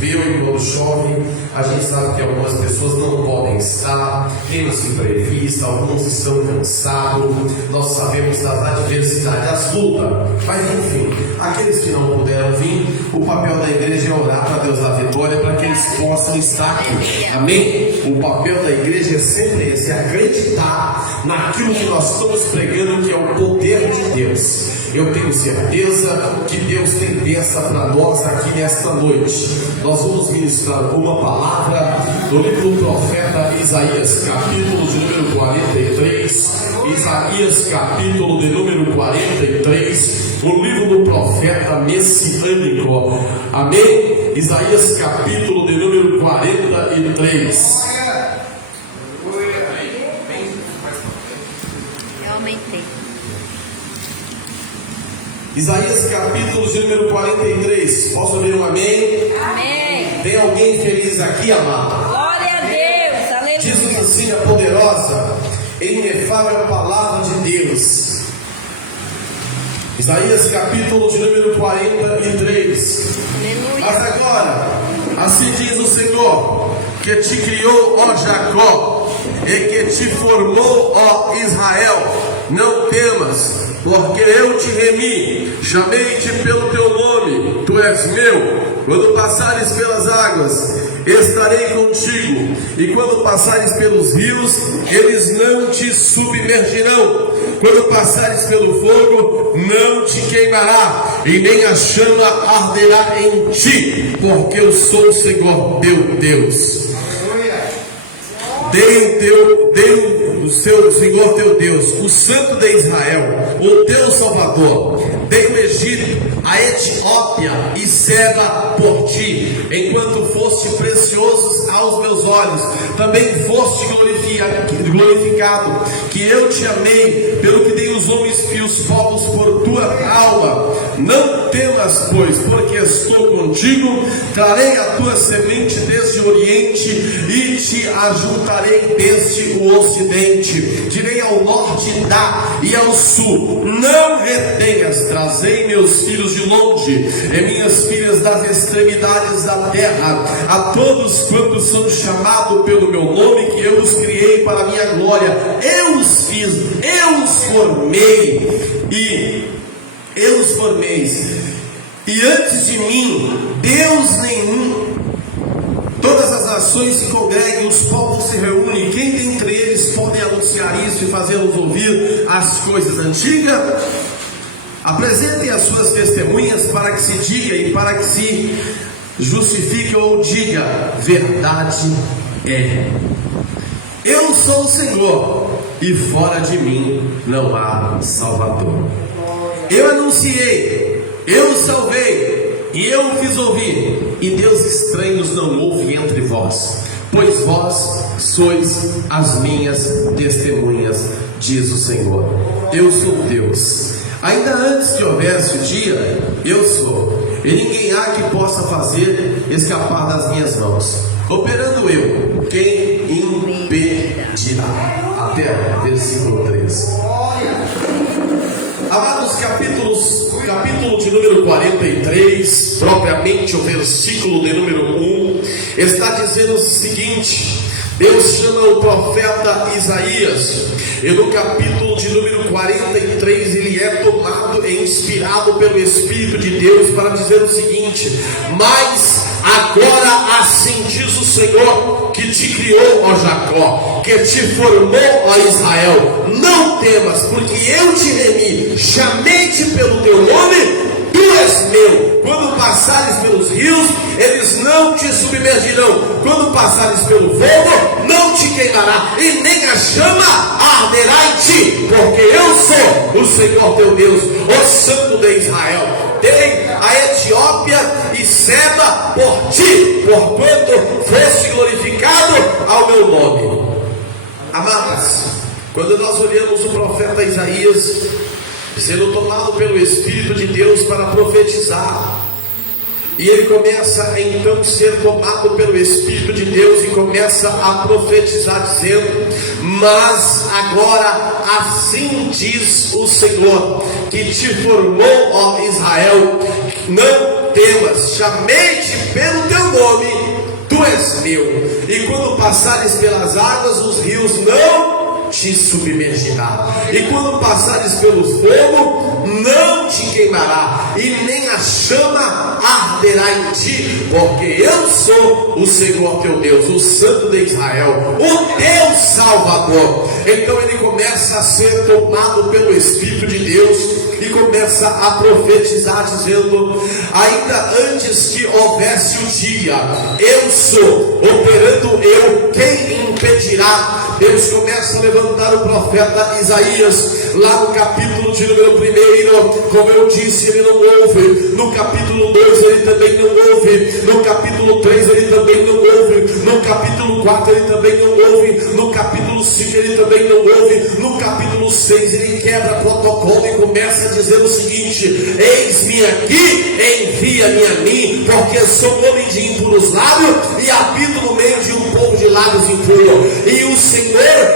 choveu e quando chove, a gente sabe que algumas pessoas não podem estar, temos imprevisto, alguns estão cansados, nós sabemos das adversidades, as lutas, mas enfim, aqueles que não puderam vir, o papel da igreja é orar para Deus dar vitória, para que eles possam estar aqui, amém? O papel da igreja é sempre esse, acreditar naquilo que nós estamos pregando, que é o poder de Deus. Eu tenho certeza que Deus tem bênção para nós aqui nesta noite. Nós vamos ministrar uma palavra do livro do profeta Isaías, capítulo de número 43. Isaías, capítulo de número 43, o livro do profeta messiânico. Amém? Isaías, capítulo de número 43. Isaías capítulo de número 43. Posso ouvir um amém? Amém. Tem alguém feliz aqui, amado? Glória a Deus, aleluia. Diz-nos assim a poderosa e inefável palavra de Deus. Isaías capítulo de número 43. Aleluia. Mas agora, assim diz o Senhor, que te criou, ó Jacó, e que te formou, ó Israel, não temas, porque eu te remi, chamei-te pelo teu nome, tu és meu. Quando passares pelas águas, estarei contigo, e quando passares pelos rios, eles não te submergirão. Quando passares pelo fogo, não te queimará, e nem a chama arderá em ti, porque eu sou o Senhor teu Deus. Dei o seu Senhor teu Deus, o Santo de Israel, o teu Salvador. Dei o Egito, a Etiópia e Seba por ti, enquanto foste preciosos aos meus olhos, também foste glorificado, que eu te amei, pelo que dei os homens e os povos por tua alma. Não temas, pois, porque estou contigo, trarei a tua semente desde o oriente e te ajuntarei desde o ocidente. Direi ao norte, dá, e ao sul, não retenhas, trazei meus filhos de longe, e minhas filhas das extremidades da terra, a todos quantos são chamados pelo meu nome, que eu os criei para a minha glória. Eu os fiz, eu os formei, e antes de mim, Deus nenhum. Todas as nações se congregam, os povos se reúnem. Quem dentre eles podem anunciar isso e fazê-los ouvir as coisas antigas? Apresentem as suas testemunhas para que se diga e para que se justifique ou diga: verdade é. Eu sou o Senhor, e fora de mim não há Salvador. Eu anunciei, eu salvei, e eu o fiz ouvir, e Deus estranhos não houve entre vós, pois vós sois as minhas testemunhas, diz o Senhor. Eu sou Deus. Ainda antes que houvesse o dia, eu sou, e ninguém há que possa fazer escapar das minhas mãos. Operando eu, quem impedirá? Até versículo 13. Amados, capítulo de número 43, propriamente o versículo de número 1, está dizendo o seguinte: Deus chama o profeta Isaías, e no capítulo de número 43 ele é tomado e inspirado pelo Espírito de Deus para dizer o seguinte: mas agora assim diz o Senhor, que te criou, ó Jacó, que te formou, ó Israel, não temas, porque eu te remi, chamei-te pelo teu nome, tu és meu. Quando passares pelos rios, eles não te submergirão. Quando passares pelo fogo, não te queimará, e nem a chama arderá em ti, porque eu sou o Senhor teu Deus, o Santo de Israel. Dei a Etiópia e Seba por ti, porquanto foste glorificado ao meu nome. Amados, quando nós olhamos o profeta Isaías sendo tomado pelo Espírito de Deus para profetizar, e ele começa então a ser tomado pelo Espírito de Deus e começa a profetizar dizendo: mas agora assim diz o Senhor, que te formou, ó Israel, não não temas, chamei-te pelo teu nome, tu és meu. E quando passares pelas águas, os rios não te submergirá. E quando passares pelo fogo, não te queimará, e nem a chama arderá em ti, porque eu sou o Senhor teu Deus, o Santo de Israel, o teu Salvador. Então ele começa a ser tomado pelo Espírito de Deus e começa a profetizar, dizendo: ainda antes que houvesse o dia, eu sou, operando eu, quem impedirá? Deus começa a levantar o profeta Isaías, lá no capítulo de número 1, como eu disse, ele não ouve. No capítulo 2 ele também não ouve. No capítulo 3 ele também não ouve. No capítulo 4 ele também não ouve. No capítulo 5 ele também não ouve. No capítulo 6 ele quebra protocolo e começa a dizer o seguinte: eis-me aqui, envia-me a mim, porque sou homem de impuros lábios e habito no meio de um povo de lábios impuros. E o Senhor,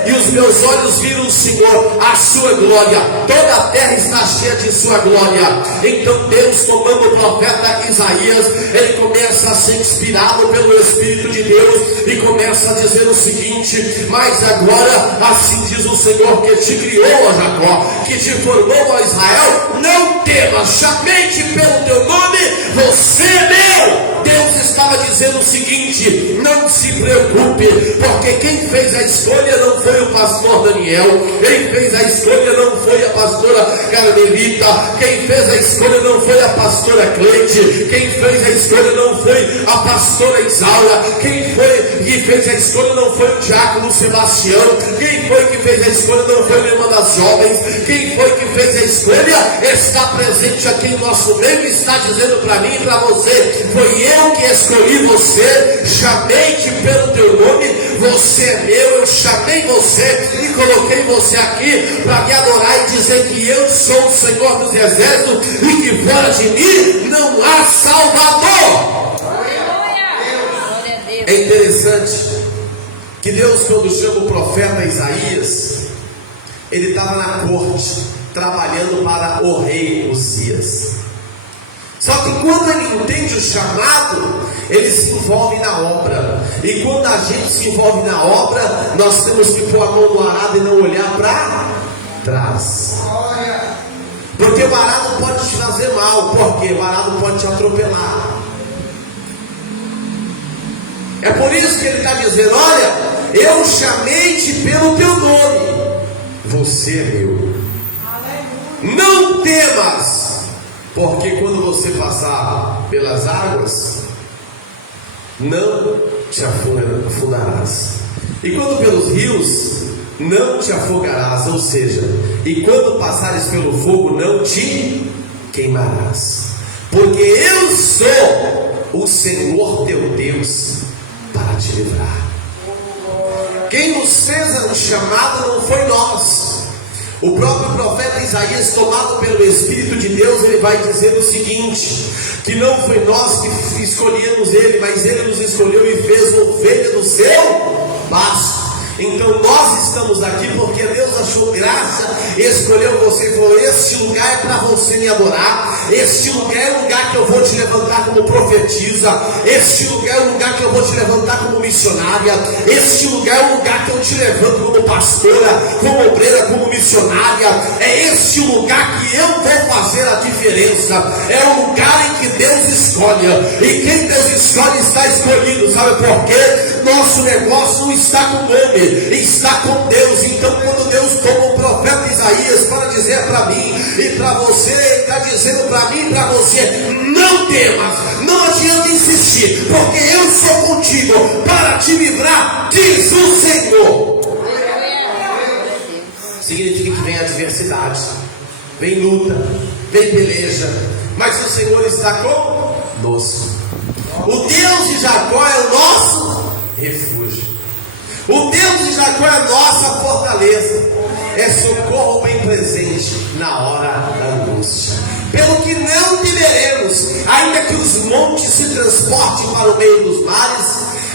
e os meus olhos viram o Senhor, a sua glória, toda a terra está cheia de sua glória. Então Deus, tomando o profeta Isaías, ele começa a ser inspirado pelo Espírito de Deus e começa a dizer o seguinte: mas agora, assim diz o Senhor que te criou, ó Jacó, que te formou, ó Israel, não temas, chamei-te pelo teu nome, você é meu. Deus estava dizendo o seguinte: não se preocupe, porque quem fez a escolha não foi o pastor Daniel, quem fez a escolha não foi a pastora Carmelita, quem fez a escolha não foi a pastora Cleide, quem fez a escolha não foi a pastora Isaura, quem foi que fez a escolha não foi o diácono Sebastião, quem foi que fez a escolha não foi a irmã das jovens, quem foi que fez a escolha está presente aqui em nosso meio e está dizendo para mim e para você: foi eu que escolhi você, chamei-te pelo teu nome, você é meu, eu chamei você e coloquei você aqui para me adorar e dizer que eu sou o Senhor dos exércitos e que fora de mim não há Salvador. É interessante que Deus, quando chama o profeta Isaías, ele estava na corte trabalhando para o rei Uzias. Só que quando ele entende o chamado, ele se envolve na obra. E quando a gente se envolve na obra, nós temos que pôr a mão no arado e não olhar para trás. Porque o arado pode te fazer mal. Porque o arado pode te atropelar. É por isso que ele está dizendo: olha, eu chamei-te pelo teu nome, você é meu. Não temas, porque quando você passar pelas águas, não te afundarás. E quando pelos rios, não te afogarás. Ou seja, e quando passares pelo fogo, não te queimarás. Porque eu sou o Senhor teu Deus para te livrar. Quem nos fez o chamado não foi nós. O próprio profeta Isaías, tomado pelo Espírito de Deus, ele vai dizer o seguinte: que não foi nós que escolhemos ele, mas ele nos escolheu e fez ovelha do seu pasto. Então nós estamos aqui porque Deus achou graça, escolheu você e falou: este lugar é para você me adorar, este lugar é o lugar que eu vou te levantar como profetisa, este lugar é o lugar que eu vou te levantar como missionária, este lugar é o lugar que eu te levanto como pastora, como obreira, como missionária. É este o lugar que eu vou fazer a diferença. É o lugar em que Deus escolhe, e quem Deus escolhe está escolhido. Sabe por quê? Nosso negócio não está com nome, está com Deus. Então quando Deus toma o profeta Isaías para dizer para mim e para você, ele está dizendo para mim e para você: não temas, não adianta insistir, porque eu sou contigo para te livrar, diz o Senhor. Significa que vem adversidade, vem luta, vem peleja, mas o Senhor está conosco. O Deus de Jacó é o nosso refúgio. O Deus de Jacó é a nossa fortaleza. É socorro bem presente na hora da angústia. Pelo que não temeremos, ainda que os montes se transportem para o meio dos mares,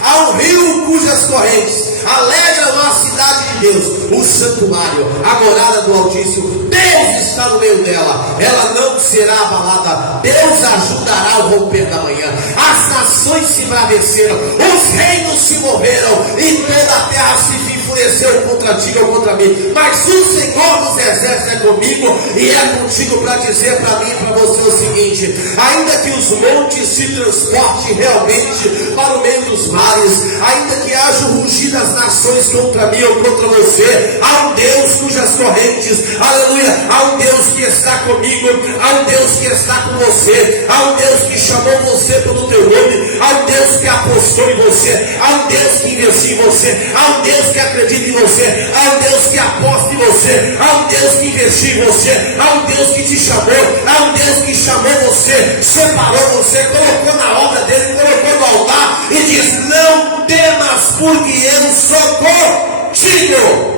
ao rio cujas correntes alegram a cidade de Deus, o santuário, a morada do Altíssimo. Deus está no meio dela, ela não será abalada. Deus ajudará ao romper da manhã. As nações se embraveceram, os reinos se moveram, e toda a terra se enfureceu contra ti ou contra mim. Mas o Senhor dos exércitos é comigo e é contigo para dizer para mim e para você o seguinte: ainda que os montes se transportem realmente para o meio dos mares, ainda que haja o rugir das nações contra mim ou contra você, há um Deus cujas correntes, aleluia, há um Deus que está comigo, há um Deus que está com você, há um Deus que chamou você pelo teu nome, há um Deus que apostou em você, há um Deus que investiu em você, há um Deus que acredita em você, há um Deus que aposta em você, há um Deus que investiu em você, há um Deus que te chamou, há um Deus que chamou você, separou você, colocou na obra dele, colocou no altar e diz: não temas, porque eu sou contigo.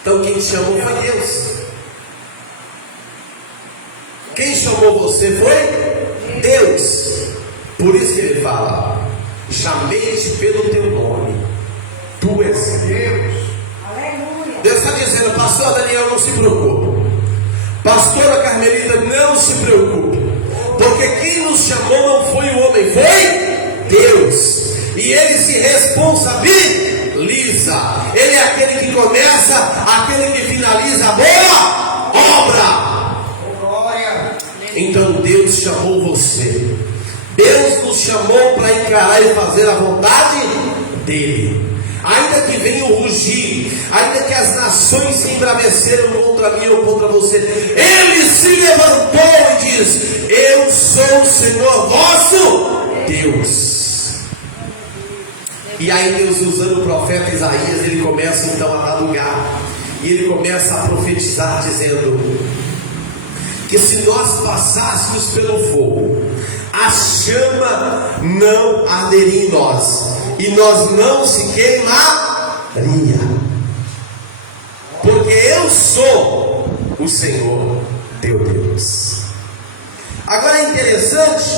Então quem te chamou foi Deus. Quem chamou você foi Deus. Por isso que ele fala: chamei-te pelo teu nome, tu és Deus. Deus está dizendo: pastor Daniel, não se preocupe, pastora Carmelita, não se preocupe, porque quem nos chamou não foi o homem, foi Deus. E ele se responsabiliza. Ele é aquele que começa, aquele que finaliza a boa obra. Então Deus chamou você. Deus nos chamou para encarar e fazer a vontade dele. Ainda que venha o rugir, ainda que as nações se embraveceram contra mim ou contra você, ele se levantou e diz: eu sou o Senhor vosso Deus. E aí Deus, usando o profeta Isaías, ele começa então a dar lugar, e ele começa a profetizar, dizendo que se nós passássemos pelo fogo, a chama não arderia em nós, e nós não se queimaria, porque eu sou o Senhor teu Deus. Agora é interessante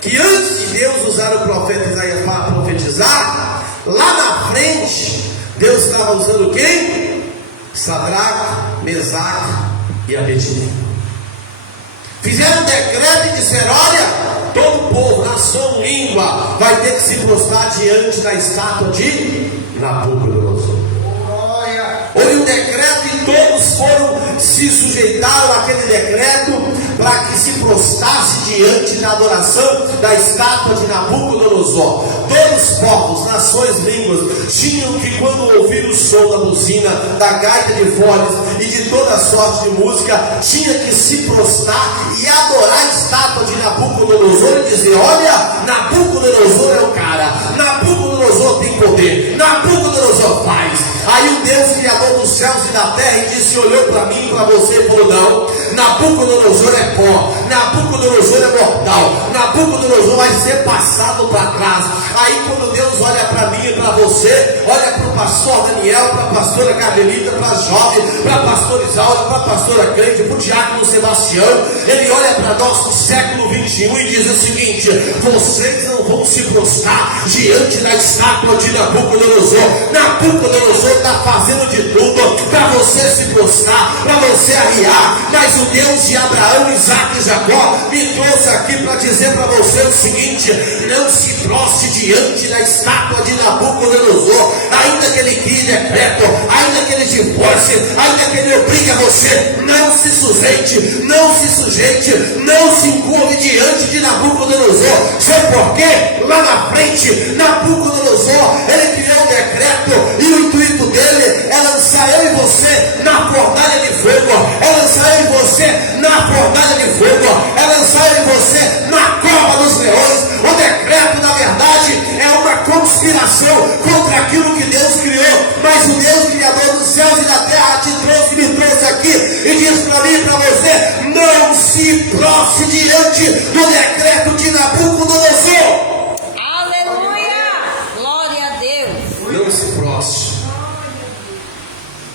que antes de Deus usar o profeta Isaías para profetizar, lá na frente Deus estava usando quem? Sadraque, Mesaque e Abednego. Fizeram um decreto e disseram: olha, todo povo, nação, língua, vai ter que se prostrar diante da estátua de Nabucodonosor. Houve um decreto e todos se sujeitaram àquele decreto para que se prostrasse diante da adoração da estátua de Nabucodonosor. Todos os povos, nações, línguas tinham que, quando ouvir o som da buzina, da gaita de foles e de toda sorte de música, tinha que se prostrar e adorar a estátua de Nabucodonosor e dizer: olha, Nabucodonosor é o cara, Nabucodonosor tem poder, Nabucodonosor faz. Aí o Deus criador dos céus e da terra e disse, olhou para mim e para você e falou: não, Nabucodonosor é pó, Nabucodonosor é mortal, Nabucodonosor vai ser passado para trás. Aí quando Deus olha para mim e para você, olha para o pastor Daniel, para a pastora Carmelita, para a jovem, para a pastora Isaura, para a pastora Cleide, para o diácono Sebastião, ele olha para nós no século 21 e diz o seguinte: vocês não vão se prostrar diante da estátua de Nabucodonosor. Nabucodonosor está fazendo de tudo para você se prostrar, para você arriar, mas o Deus de Abraão, Isaac e Jacó me trouxe aqui para dizer para você o seguinte: não se prostre diante da estátua de Nabucodonosor, ainda que ele crie decreto, ainda que ele divorcie, ainda que ele obrigue a você, não se sujeite, não se sujeite, não se encurve diante de Nabucodonosor. Sabe por quê? Lá na frente, Nabucodonosor, ele criou um decreto e o intuito dele é lançar eu e você na fornalha de fogo, é lançar eu e você na fornalha de fogo, é lançar eu e você na cova dos leões. O decreto, na verdade, é uma conspiração contra aquilo que Deus criou, mas o Deus criador dos céus e da terra te trouxe e me trouxe aqui e diz para mim e para você: não se prostre diante do decreto de Nabucodonosor. Aleluia! Glória a Deus! Não se prostre.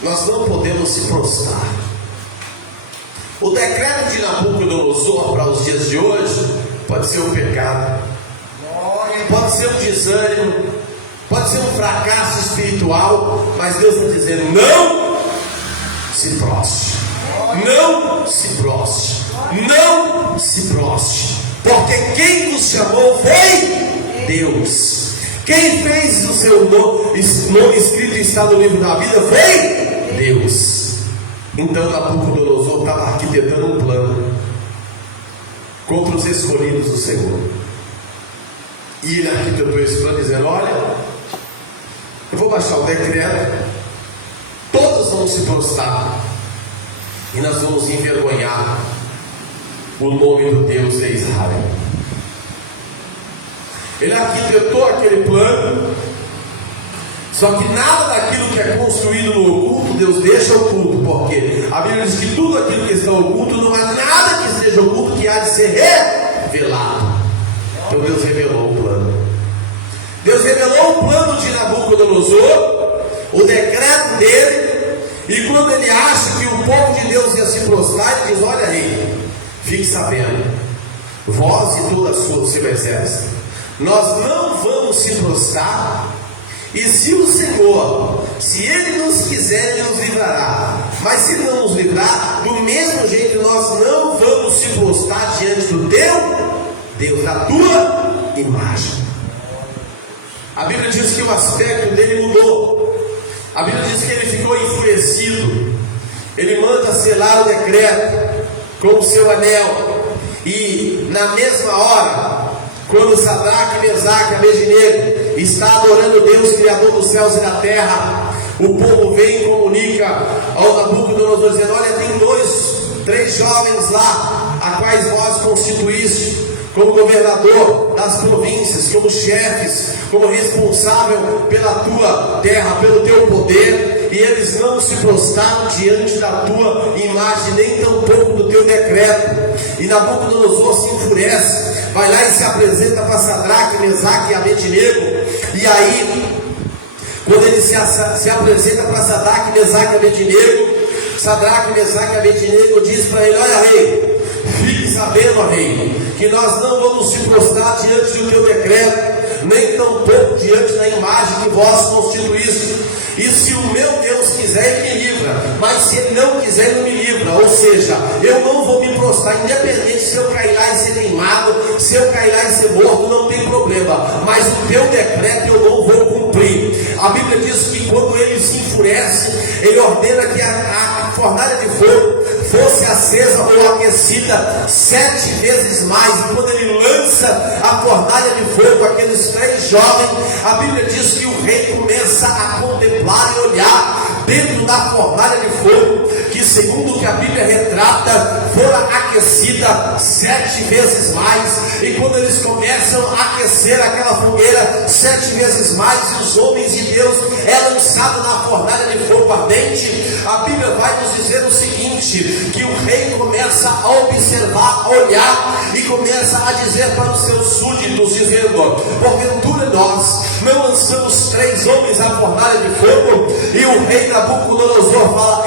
Nós não podemos se prostrar. O decreto de Nabucodonosor para os dias de hoje pode ser um pecado, pode ser um desânimo, pode ser um fracasso espiritual, mas Deus está dizendo: não se prostre, não se prostre, não se prostre, porque quem nos chamou foi Deus. Quem fez o seu nome escrito e está no livro da vida foi Deus. Então Nabucodonosor estava arquitetando um plano contra os escolhidos do Senhor. E ele arquitetou esse plano dizendo: olha, eu vou baixar o decreto, todos vão se prostrar e nós vamos envergonhar o nome do Deus de Israel. Ele arquitetou aquele plano, só que nada daquilo que é construído no oculto, Deus deixa oculto, porque a Bíblia diz que tudo aquilo que está oculto, não há nada que seja oculto que há de ser revelado. Então Deus revelou o plano. Deus revelou o plano de Nabucodonosor, o decreto dele, e quando ele acha que o povo de Deus ia se prostrar, ele diz: olha aí, fique sabendo, vós e toda o seu exército, nós não vamos se prostrar, e se o Senhor, se Ele nos quiser, Ele nos livrará, mas se não nos livrar, do mesmo jeito nós não vamos se prostrar diante do teu Deus, da tua imagem. A Bíblia diz que o aspecto dele mudou. A Bíblia diz que ele ficou enfurecido. Ele manda selar o decreto com o seu anel, e na mesma hora, quando Sadraque, Mesaque e Abednego está adorando Deus, Criador dos céus e da terra, o povo vem e comunica ao Nabucodonosor dizendo: olha, tem 3 jovens lá, a quais vós constituíste como governador das províncias, como chefes, como responsável pela tua terra, pelo teu poder, e eles não se prostraram diante da tua imagem, nem tampouco do teu decreto. E Nabucodonosor se enfurece, vai lá e se apresenta para Sadraque, Mesaque e Abednego. E aí, quando ele se apresenta para Sadraque, Mesaque e Abednego, Sadraque, Mesaque e Abednego diz para ele: olha, rei, fique sabendo, rei, que nós não vamos se prostrar diante do teu decreto, nem tampouco diante da imagem que vós constituíste. E se o meu Deus quiser, Ele me livra, mas se Ele não quiser, Ele não me livra. Ou seja, eu não vou me prostrar, independente se eu cair lá e ser queimado, se eu cair lá e ser morto, não tem problema, mas o teu decreto eu não vou cumprir. A Bíblia diz que quando ele se enfurece, ele ordena que a fornalha de fogo fosse acesa ou aquecida 7 vezes mais. E quando ele lança a fornalha de fogo, aqueles 3 jovens, a Bíblia diz que o rei começa a contemplar e olhar dentro da fornalha de fogo, que segundo o que a Bíblia retrata, fora aquecida 7 vezes mais. E quando eles começam a aquecer aquela fogueira 7 vezes mais, e os homens de Deus é lançado na fornalha de fogo ardente, a Bíblia vai nos dizer o seguinte: que o rei começa a observar, a olhar, e começa a dizer para os seus súditos, dizendo: porventura nós não lançamos 3 homens à fornalha de fogo? E o rei Nabucodonosor fala: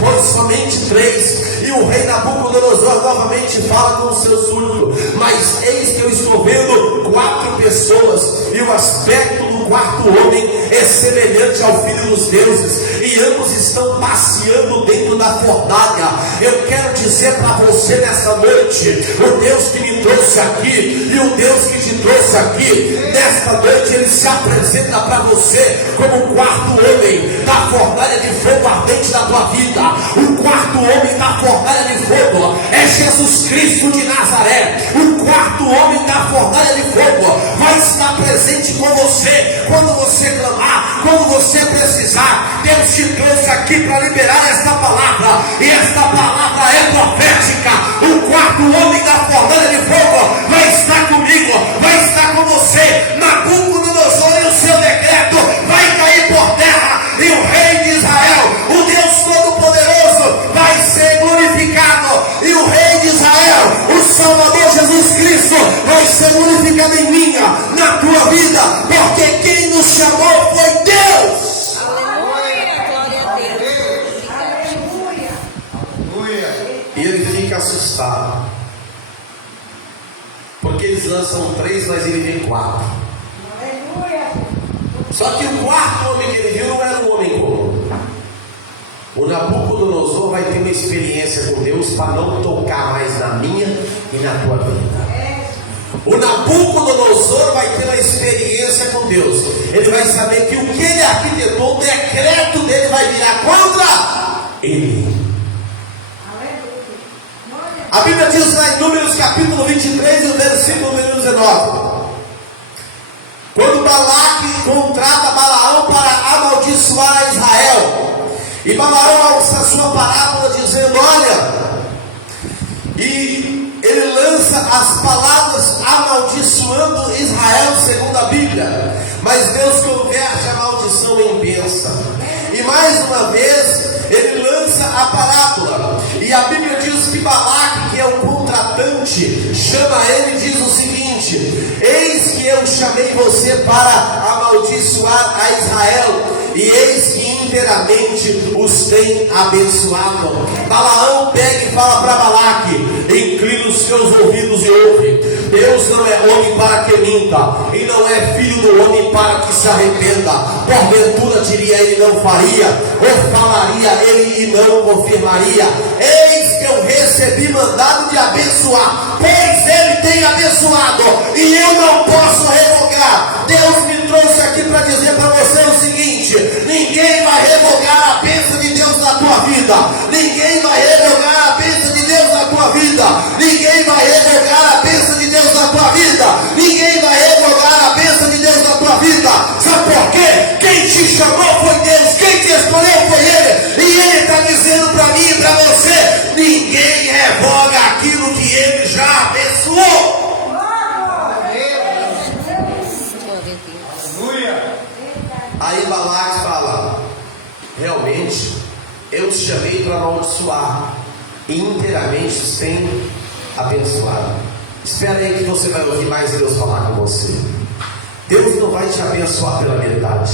foi somente 3. E o rei Nabucodonosor novamente fala com o seu súdito: mas eis que eu estou vendo 4 pessoas, e o aspecto do 4º homem é semelhante ao Filho dos Deuses, e ambos estão passeando dentro da fornalha. Eu quero dizer para você nessa noite: o Deus que me trouxe aqui e o Deus que te trouxe aqui, nesta noite Ele se apresenta para você como o 4º homem da fornalha de fogo ardente da tua vida. O 4º homem da fornalha de fogo é Jesus Cristo de Nazaré. O 4º homem da fornalha de fogo vai estar presente com você quando você clamar, quando você precisar. Deus te trouxe aqui para liberar esta palavra, e esta palavra é profética. O 4º homem da fornalha de fogo vai estar comigo, vai estar com você. Nabucodonosor e o seu decreto vai cair por terra, e o rei de Israel, o Deus Todo-Poderoso, vai ser glorificado, e o rei de Israel, o Salvador Jesus Cristo, vai ser glorificado em minha, na tua vida, porque quem nos chamou foi Deus. Aleluia, glória a Deus. E ele fica assustado, porque eles lançam 3, mas ele vem 4. Só que o quarto homem que ele viu não era um homem comum. O Nabucodonosor vai ter uma experiência com Deus para não tocar mais na minha e na tua vida. O Nabucodonosor vai ter uma experiência com Deus. Ele vai saber que o que ele arquitetou, o decreto dele vai virar contra ele. A Bíblia diz lá em Números capítulo 23 e o versículo número 19. Quando Balaque contrata Balaão para amaldiçoar Israel, e Balaão alça a sua parábola dizendo: olha, e ele lança as palavras amaldiçoando Israel segundo a Bíblia, mas Deus converte a maldição em bênção. E mais uma vez ele lança a parábola, e a Bíblia diz que Balaque, que é o contratante, chama ele e diz o seguinte: eis que eu chamei você para amaldiçoar a Israel, e eis que inteiramente os tem abençoado. Balaão pega e fala para Balaque: inclina os seus ouvidos e ouve. Deus não é homem para que minta, e não é filho do homem para que se arrependa. Porventura diria ele, não faria, ou falaria ele e não confirmaria. Eis que eu recebi mandado de abençoar, pois ele tem abençoado, e eu não posso revogar. Deus me trouxe aqui para dizer para você o seguinte: ninguém vai revogar a bênção de Deus na tua vida. Ninguém vai revogar a bênção de Deus na tua vida. Ninguém vai revogar a bênção de Deus na tua vida. Ninguém vai revogar a bênção de Deus na tua vida. Sabe por quê? Quem te chamou foi Deus. Quem te escolheu foi Ele. E Ele está dizendo para mim e para você: ninguém revoga aquilo que Ele já abençoou. Aí Balaque fala: realmente eu te chamei para amaldiçoar, e inteiramente os tem abençoado. Espera aí que você vai ouvir mais Deus falar com você. Deus não vai te abençoar pela metade,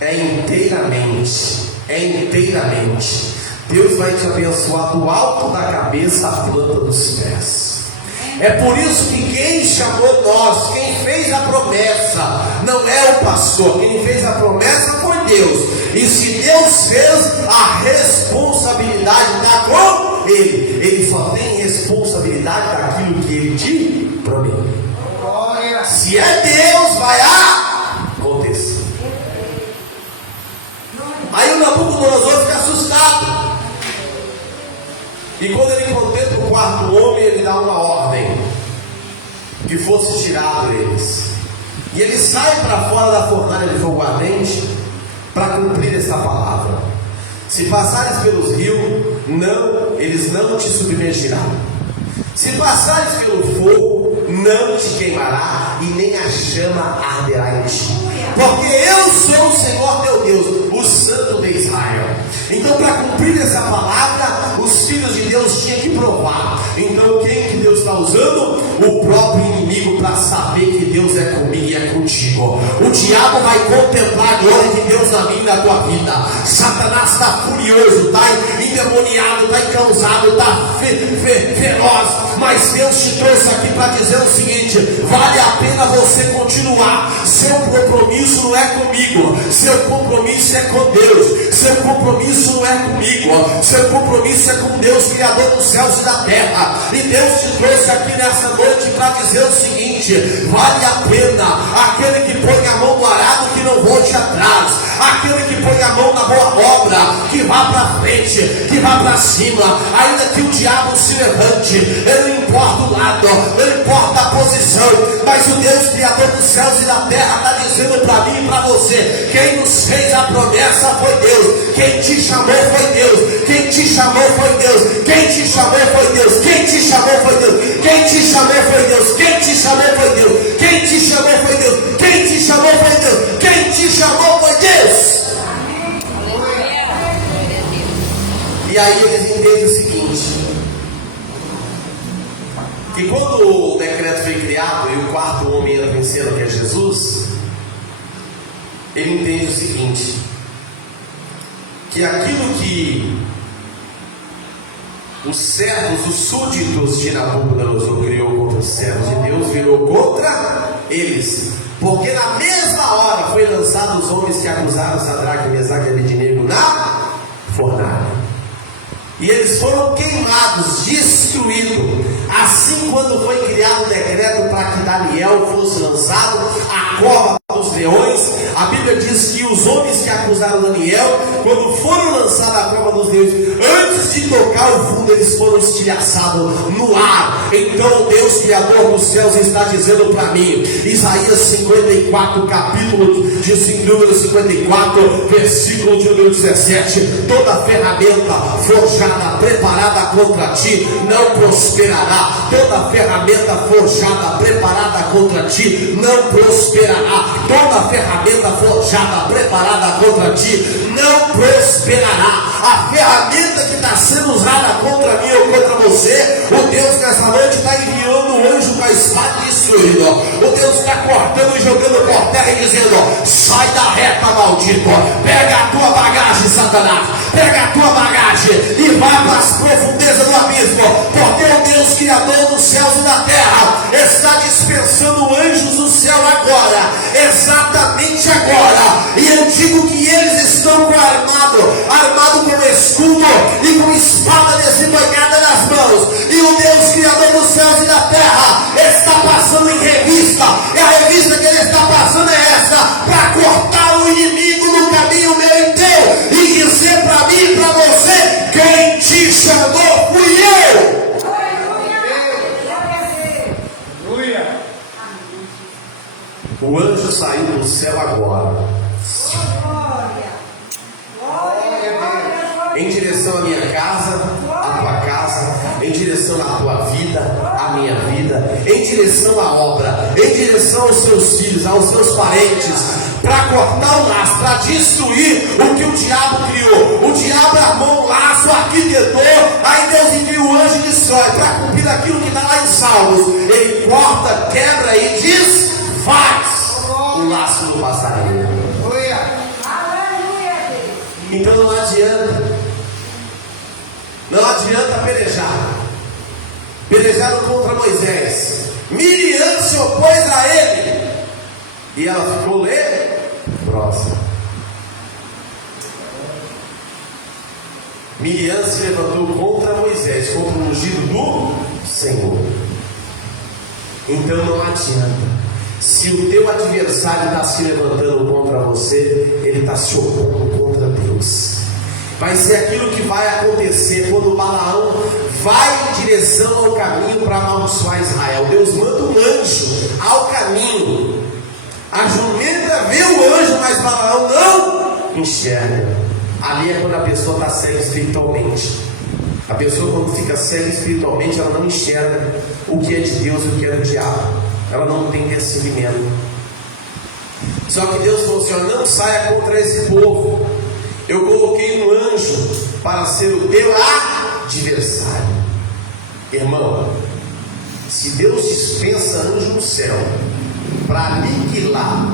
é inteiramente. É inteiramente. Deus vai te abençoar do alto da cabeça à planta dos pés. É por isso que quem chamou nós, quem fez a promessa, não é o pastor. Quem fez a promessa foi Deus. E se Deus fez, a responsabilidade está com Ele. Ele só tem responsabilidade daquilo que Ele te prometeu. Se é Deus, vai acontecer. Aí o Nabucodonosor fica assustado. E quando ele contempla o quarto homem, ele dá uma ordem que fosse tirado eles. E ele sai para fora da fornalha de fogo ardente para cumprir esta palavra: se passares pelos rios, eles não te submergirão. Se passares pelo fogo, não te queimará, e nem a chama arderá em ti. Porque eu sou o Senhor teu Deus, o Santo de Israel. Então, para cumprir essa palavra, os filhos de Deus tinham que provar. Então, quem que Deus está usando? O próprio inimigo, para saber que Deus é comigo e é contigo. O diabo vai contemplar a glória de Deus na minha e na tua vida. Satanás está furioso, está endemoniado, está encausado, está feroz. Mas Deus te trouxe aqui para dizer o seguinte: vale a pena você continuar. Seu compromisso não é comigo, seu compromisso é com Deus. Seu compromisso não é comigo, seu compromisso é com Deus, Criador dos céus e da terra. E Deus te trouxe aqui nessa noite para dizer o seguinte: vale a pena. Aquele que põe a mão no arado, que não volte atrás. Aquele que põe a mão na boa obra, que vá para frente, que vá para cima. Ainda que o diabo se levante, ele não importa o lado, ele importa a posição. Mas o Deus Criador dos céus e da terra está dizendo para mim e para você: quem nos fez a promessa foi Deus. Quem te chamou foi Deus. Quem te chamou foi Deus. Quem te chamou foi Deus. Quem te chamou foi Deus. Quem te chamou foi Deus. Quem te chamou foi Deus. Quem te chamou foi Deus. Quem te chamou foi Deus. Quem te chamou foi Deus. E aí eles entendem o seguinte: que quando o decreto foi criado e o quarto homem entra em cena, que é Jesus, ele entende o seguinte: que aquilo que os servos, os súditos de Nabucodonosor criou contra os servos de Deus, virou contra eles. Porque na mesma hora foi lançado os homens que acusaram Sadraque, Mesaque e Abednego na fornalha. E eles foram queimados, destruídos. Assim, quando foi criado o decreto para que Daniel fosse lançado à cova dos leões, a Bíblia diz que os homens que acusaram Daniel, quando foram lançados à cova dos leões, antes de tocar o fundo, eles foram estilhaçados no ar. Então Deus, Criador dos céus, está dizendo para mim, Isaías 54, capítulo de número 54, versículo de número 17: toda ferramenta forjada, preparada contra ti, não prosperará. Toda ferramenta forjada, preparada contra ti, não prosperará. Toda ferramenta forjada, preparada contra ti, não prosperará. A ferramenta que está sendo usada contra mim ou contra você, o Deus nessa noite está enviando um anjo com a espada destruindo. O Deus está cortando e jogando por terra e dizendo: sai da reta, maldito. Pega a tua bagagem, Satanás. Pega a tua bagagem e vai para as profundezas do abismo. Porque o Deus, Criador dos céus e da terra, está dispensando anjos do céu agora. Exatamente agora. E eu digo que eles estão com armado com escudo e com espada desembanhada nas mãos. E o Deus, Criador dos céus e da terra, está passando em revista. E a revista que ele está passando é essa: para cortar o inimigo no caminho meu e teu, e dizer para mim e para você: quem te chamou fui eu. O anjo saiu do céu agora, em direção à minha casa, à tua casa, em direção à tua vida, à minha vida, em direção à obra, em direção aos seus filhos, aos seus parentes, para cortar o laço, para destruir o que o diabo criou. O diabo armou um laço, arquitetou, aí Deus envia o anjo e destrói, para cumprir aquilo que está lá em Salmos. Ele corta, quebra e desfaz o laço do passarinho. Então não adianta pelejar. Pelejaram contra Moisés. Miriam se opôs a ele e ela ficou leprosa. Miriam se levantou contra Moisés, contra o ungido do Senhor. Então não adianta. Se o teu adversário está se levantando contra você, ele está se opondo contra Deus. Vai ser aquilo que vai acontecer quando Balaão vai em direção ao caminho para amaldiçoar Israel. Deus manda um anjo ao caminho. A jumenta vê o anjo, mas Balaão não enxerga. Ali é quando a pessoa está cega espiritualmente. A pessoa, quando fica cega espiritualmente, ela não enxerga o que é de Deus e o que é do diabo. Ela não tem discernimento. Só que Deus falou assim: ó, não saia contra esse povo. Eu coloquei um anjo para ser o teu adversário. Irmão, se Deus dispensa anjo no céu para aniquilar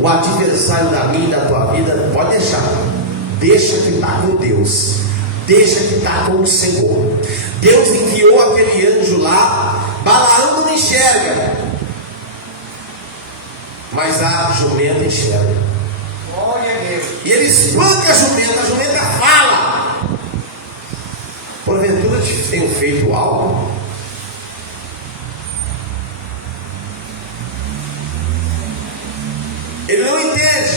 o adversário da minha e da tua vida, pode deixar. Deixa que está com Deus. Deixa que está com o Senhor. Deus enviou aquele anjo lá. Balaão não enxerga, mas a jumenta enxerga. Glória a Deus. E ele espanca a jumenta fala: porventura te tenho feito algo? Ele não entende,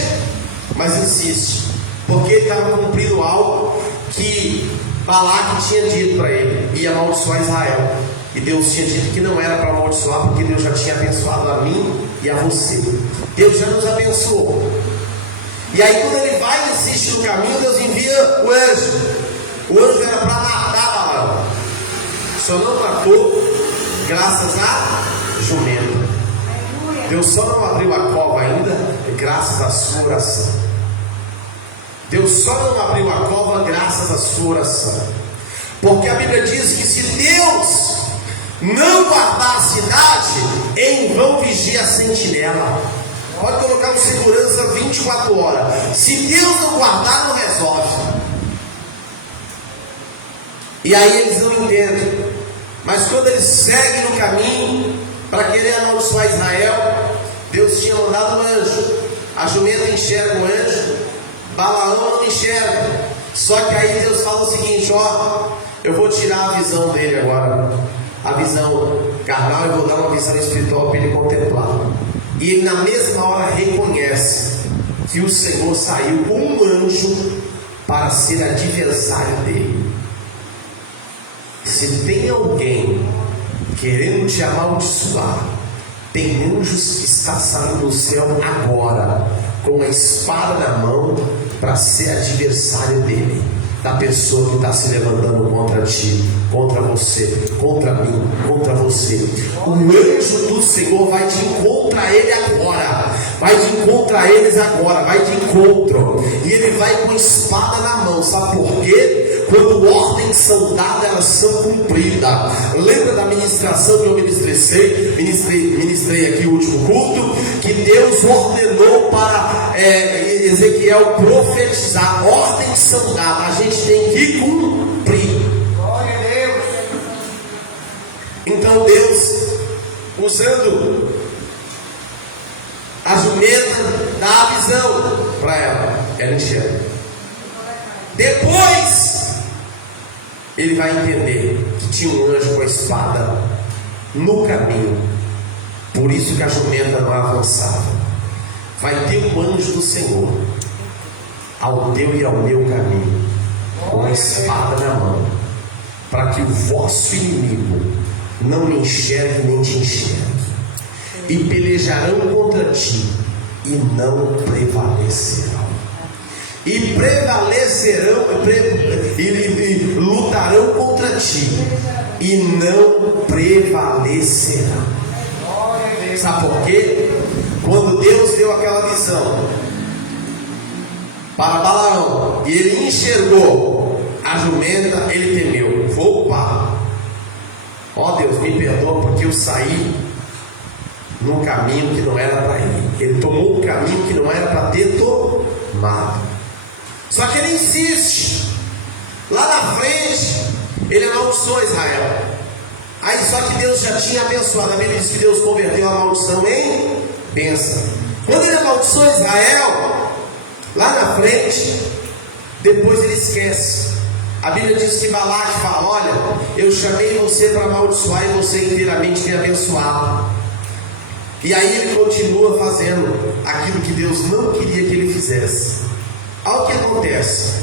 mas insiste, porque ele estava cumprindo algo que Balaque tinha dito para ele: ia amaldiçoar Israel. E Deus tinha dito que não era para amaldiçoar, porque Deus já tinha abençoado a mim e a você. Deus já nos abençoou. E aí, quando ele vai e insiste no caminho, Deus envia o anjo. O anjo era para matar Balaão. Só não matou graças à jumenta. Deus só não abriu a cova ainda graças à sua oração. Deus só não abriu a cova graças à sua oração. Porque a Bíblia diz que se Deus não guardar a cidade, em vão vigia a sentinela. Pode colocar um segurança 24 horas. Se Deus não guardar, não resolve. E aí eles não entendem. Mas quando eles seguem no caminho para querer amaldiçoar Israel, Deus tinha mandado um anjo. A jumenta enxerga o anjo, Balaão não enxerga. Só que aí Deus fala o seguinte: ó, eu vou tirar a visão dele agora, a visão carnal, e vou dar uma visão espiritual para ele contemplar. E ele na mesma hora reconhece que o Senhor saiu com um anjo para ser adversário dele. Se tem alguém querendo te amaldiçoar, tem anjos que está saindo do céu agora com a espada na mão para ser adversário dele, da pessoa que está se levantando contra ti, contra você, contra mim, contra você. O anjo do Senhor vai de encontro a ele agora, vai de encontro a eles agora, vai de encontro, e ele vai com a espada na mão. Sabe por quê? Quando ordens são dadas, elas são cumpridas. Lembra da ministração que eu ministrei aqui o último culto, que Deus ordenou para Ezequiel profetizar. Ordens são dadas, a gente tem que cumprir. Glória a Deus. Então Deus, usando a jumenta, dá a visão para ela enxerga. Depois ele vai entender que tinha um anjo com a espada no caminho. Por isso que a jumenta não avançava. Vai ter um anjo do Senhor ao teu e ao meu caminho, com a espada na mão, para que o vosso inimigo não me enxergue nem te enxergue. E pelejarão contra ti e não prevalecerão. E prevalecerão, e lutarão contra ti e não prevalecerão. Sabe por quê? Quando Deus deu aquela visão para Balaão e ele enxergou a jumenta, ele temeu. Opa! Ó Deus, me perdoa porque eu saí num caminho que não era para ir. Ele tomou um caminho que não era para ter tomado. Só que ele insiste. Lá na frente, ele amaldiçoou Israel. Aí só que Deus já tinha abençoado. A Bíblia diz que Deus converteu a maldição em bênção. Quando ele amaldiçoou Israel, lá na frente, depois ele esquece. A Bíblia diz que Balaque fala: olha, eu chamei você para amaldiçoar e você inteiramente me abençoado. E aí ele continua fazendo aquilo que Deus não queria que ele fizesse. Olha o que acontece.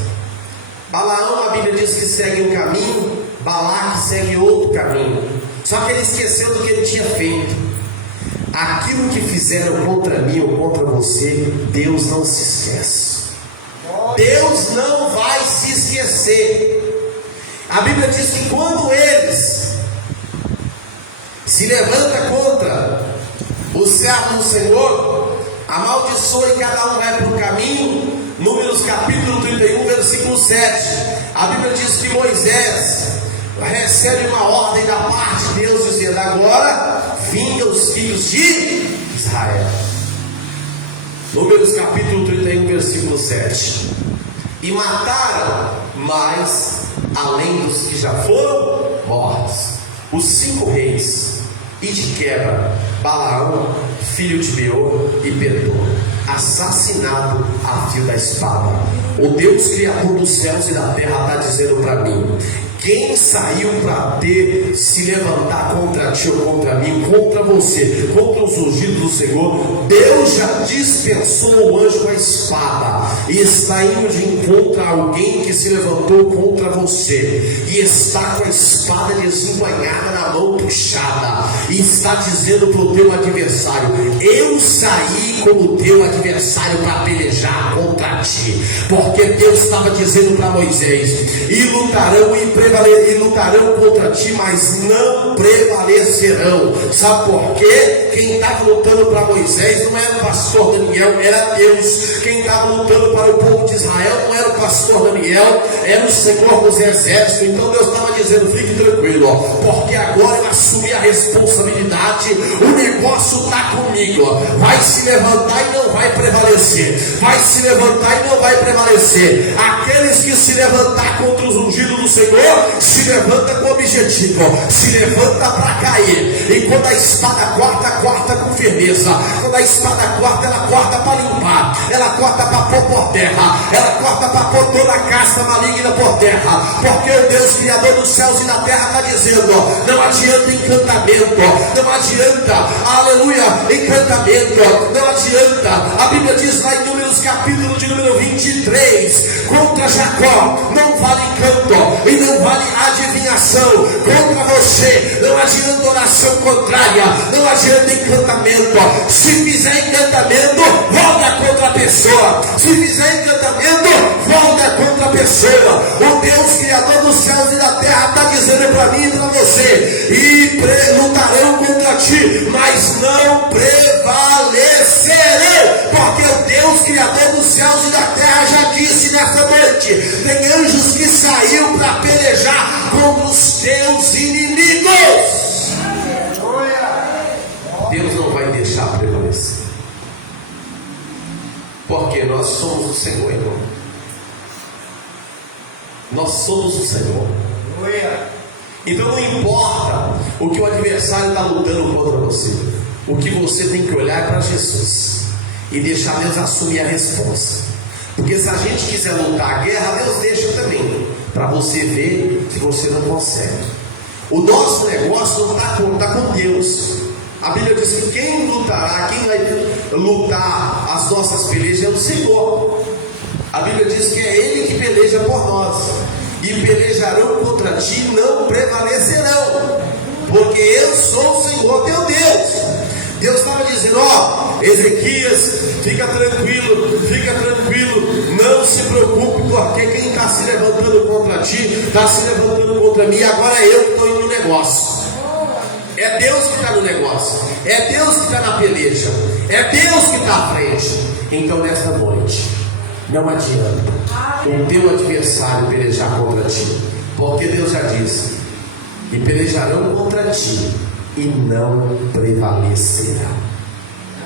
Balaão, a Bíblia diz que segue um caminho, Balaque segue outro caminho. Só que ele esqueceu do que ele tinha feito. Aquilo que fizeram contra mim ou contra você, Deus não se esquece. Deus não vai se esquecer. A Bíblia diz que quando eles se levantam contra o servo do Senhor, amaldiçoa e cada um vai para o caminho. Números capítulo 31, versículo 7. A Bíblia diz que Moisés recebe uma ordem da parte de Deus, dizendo: agora vinga os filhos de Israel. Números capítulo 31, versículo 7. E mataram mais, além dos que já foram mortos, os 5 reis, e de quebra Balaão, filho de Beor, e Pedor, assassinado a fio da espada. O Deus Criador dos céus e da terra está dizendo para mim: quem saiu para se levantar contra ti ou contra mim, contra você, contra os ungidos do Senhor, Deus já dispensou o anjo com a espada e está indo de encontro a alguém que se levantou contra você e está com a espada desembainhada na mão puxada e está dizendo para o teu adversário: eu saí como teu adversário para pelejar contra ti, porque Deus estava dizendo para Moisés: e lutarão contra ti, mas não prevalecerão. Sabe por quê? Quem estava lutando para Moisés não era o pastor Daniel, era Deus. Quem estava lutando para o povo de Israel não era o pastor Daniel, era o Senhor dos exércitos. Então Deus estava dizendo: fique tranquilo, porque agora eu assumi a responsabilidade, o negócio está comigo. Vai se levantar e não vai prevalecer, vai se levantar e não vai prevalecer. Aqueles que se levantar contra os ungidos do Senhor, se levanta com objetivo, se levanta para cair. E quando a espada corta, corta com firmeza. Quando a espada corta, ela corta para limpar. ela corta para pôr por terra, ela corta para pôr toda a casta maligna por terra, porque o Deus Criador dos céus e da terra está dizendo: não adianta encantamento, não adianta, aleluia, encantamento, não adianta. A Bíblia diz lá em Números capítulo de número 23, contra Jacó não vale encanto e não vale adivinhação, contra você não adianta oração contrária, não adianta encantamento. Se fizer encantamento, volta contra a pessoa, se fizer encantamento, volta contra a pessoa. O Deus Criador dos céus e da terra está dizendo para mim e para você: e lutarão contra ti, mas não prevalecerão, porque o Deus Criador dos céus e da terra já disse nesta noite: tem anjos que saíram para pelejar contra os teus inimigos. Deus não vai deixar prevalecer, porque nós somos o Senhor, irmão. Nós somos o Senhor. Então não importa o que o adversário está lutando contra você, o que você tem que olhar é para Jesus e deixar Deus assumir a resposta. Porque se a gente quiser lutar a guerra, Deus deixa também, para você ver que você não consegue. O nosso negócio não está com Deus. A Bíblia diz que quem lutará, quem vai lutar as nossas pelejas é o Senhor. A Bíblia diz que é Ele que peleja por nós. E pelejarão contra ti, não prevalecerão, porque eu sou o Senhor teu Deus. Deus estava dizendo: ó, Ezequias, fica tranquilo, não se preocupe, porque quem está se levantando contra ti, está se levantando contra mim, agora eu que estou indo no negócio. É Deus que está no negócio, é Deus que está na peleja, é Deus que está à frente. Então nesta noite, não adianta o teu adversário pelejar contra ti, porque Deus já disse: e pelejarão contra ti e não prevalecerão,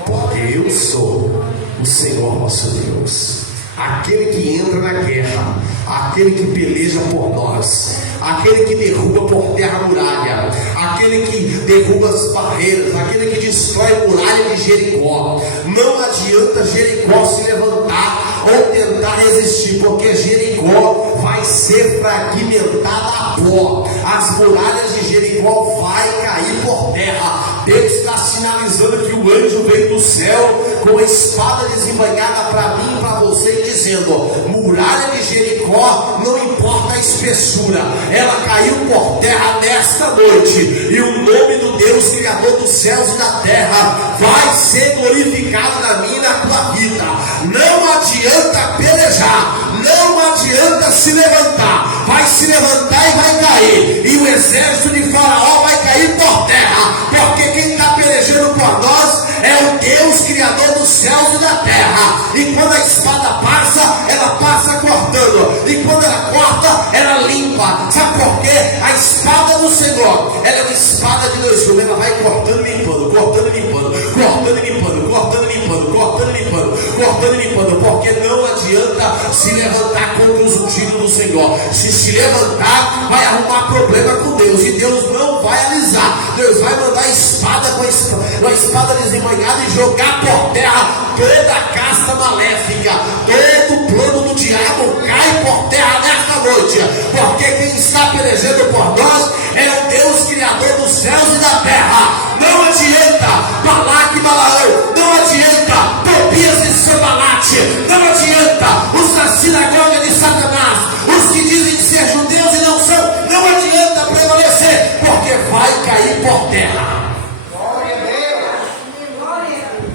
porque eu sou o Senhor vosso Deus, aquele que entra na guerra, aquele que peleja por nós, aquele que derruba por terra a muralha, aquele que derruba as barreiras, aquele que destrói a muralha de Jericó. Não adianta Jericó se levantar ou tentar resistir, porque Jericó vai ser fragmentada a pó, as muralhas de Jericó vai cair por terra. Deus está sinalizando que o anjo veio do céu com a espada desembainhada para mim e para você, dizendo: muralha de Jericó, não importa a espessura, ela caiu por terra nesta noite, e o nome do Deus Criador dos céus e da terra vai ser glorificado na minha e na tua vida. Não adianta pelejar, não adianta se levantar, vai se levantar e vai cair, e o exército de Faraó vai cair por terra, porque quem está pelejando por nós é o Deus Criador dos céus e da terra. E quando a espada passa, ela passa cortando, e quando ela corta, ela limpa. Sabe por quê? A espada do Senhor, ela é uma espada de dois gumes, ela vai cortando e limpando, cortando e limpando, cortando e limpando, cortando e limpando, cortando e limpando, cortando e limpando, porque não adianta se levantar contra os ungidos do Senhor. Se levantar, vai arrumar problema com Deus, e Deus não vai alisar. Deus vai mandar a espada com a espada desembanhada e jogar por terra toda a casta maléfica, todo o plano do diabo cai por terra nesta noite, porque quem está pelejando por nós é o Deus Criador dos céus e da terra. Não adianta Balaque e Balaão, não adianta Tobias e Sambalate, não adianta os da sinagoga de Satanás, os que dizem ser judeus e não são, não adianta prevalecer, porque vai cair por terra.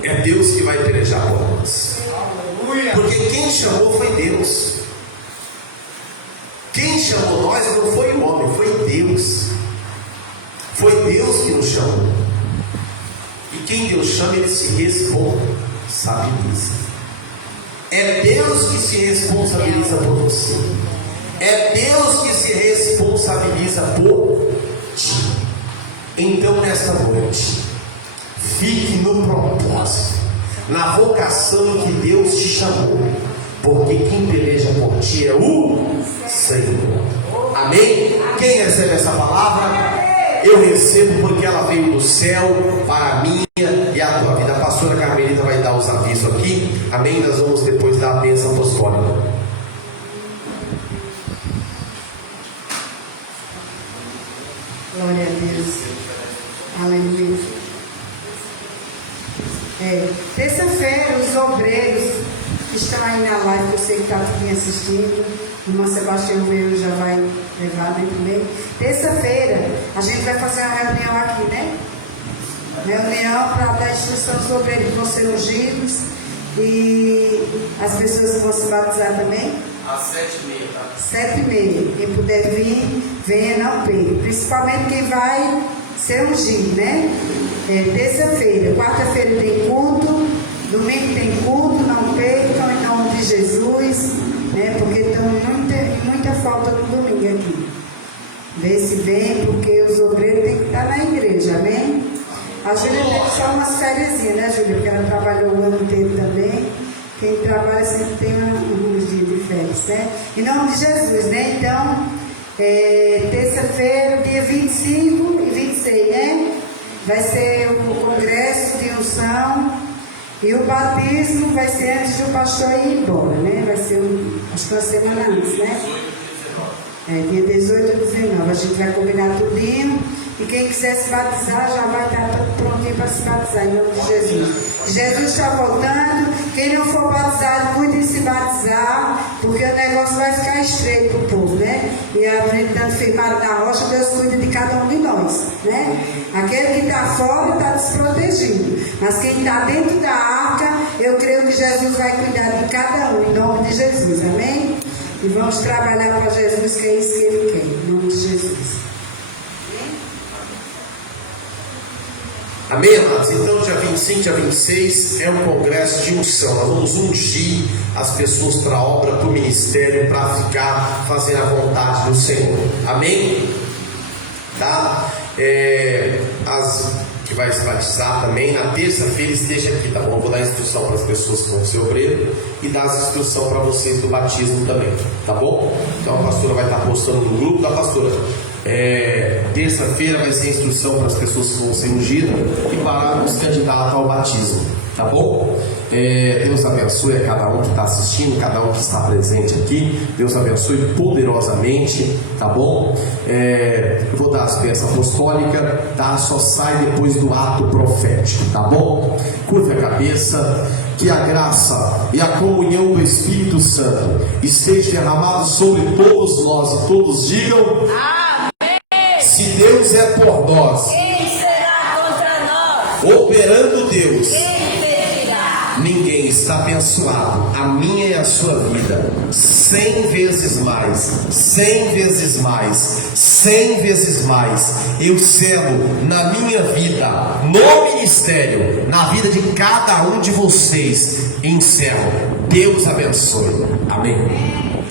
É Deus que vai pelejar por nós, porque quem chamou foi Deus. Quem chamou nós não foi o homem, foi Deus. Foi Deus que nos chamou. E quem Deus chama, Ele se responsabiliza. É Deus que se responsabiliza por você. É Deus que se responsabiliza por ti. Então nesta noite, fique no propósito, na vocação que Deus te chamou, porque quem peleja por ti é o Senhor. Amém? Quem recebe essa palavra? Eu recebo, porque ela veio do céu para a minha e a tua vida. A pastora Carmelita vai dar dar os avisos aqui. Amém? Nós vamos depois dar a bênção apostólica. Glória a Deus. Aleluia. Terça-feira, os obreiros que estão aí na live, que eu sei que está tudo assistindo, o irmão Sebastião veio, já vai levar dentro também. Terça-feira, a gente vai fazer uma reunião aqui, né? Reunião para dar instrução aos obreiros que vão ser ungidos e as pessoas que vão se batizar também. Às 7h30, tá? 7h30. Quem puder vir, venha, não perca. Principalmente quem vai ser ungido, né? Terça-feira, quarta-feira tem culto, domingo tem culto, não percam em nome de Jesus, né? Porque estão muita falta no domingo aqui. Vê se vem, porque os obreiros têm que estar na igreja, amém? A Júlia teve só umas férias, né, Júlia? Porque ela trabalhou o ano inteiro também. Quem trabalha sempre tem uns dias de férias, né? Em nome de Jesus, né? Então, terça-feira, dia 25 e 26, né? Vai ser o congresso de unção e o batismo vai ser antes do pastor ir embora, né? Vai ser, acho que uma semana antes, né? Dia 18 e 19. A gente vai combinar tudinho. E quem quiser se batizar já vai estar prontinho para se batizar em nome de Jesus. Jesus está voltando. Quem não for batizado, cuide de se batizar, porque o negócio vai ficar estreito para o povo, né? E a gente estando firmado na rocha, Deus cuida de cada um de nós, né? Aquele que está fora está desprotegido. Mas quem está dentro da arca, eu creio que Jesus vai cuidar de cada um, em nome de Jesus, amém? E vamos trabalhar para Jesus, que é isso que Ele quer, em nome de Jesus. Amém, amados? Então, dia 25, dia 26 é um congresso de unção. Nós vamos ungir as pessoas para a obra, para o ministério, para ficar fazendo a vontade do Senhor. Amém? Tá? As que vai se batizar também, na terça-feira esteja aqui, tá bom? Eu vou dar instrução para as pessoas que vão ser obreiro e dar as instruções para vocês do batismo também, tá bom? Então a pastora vai estar postando no grupo da pastora. Terça-feira vai ser instrução para as pessoas que vão ser ungidas e para os candidatos ao batismo, tá bom? Deus abençoe a cada um que está assistindo, cada um que está presente aqui. Deus abençoe poderosamente, tá bom? Eu vou dar as bênçãos apostólicas, tá? Só sai depois do ato profético, tá bom? Curva a cabeça. Que a graça e a comunhão do Espírito Santo esteja derramado sobre todos nós e todos digam: amém. Se Deus é por nós, quem será contra nós? Operando Deus, quem impedirá? Ninguém está abençoado, a minha e a sua vida, 100 vezes mais, 100 vezes mais, 100 vezes mais. Eu selo na minha vida, no ministério, na vida de cada um de vocês. Encerro. Deus abençoe. Amém.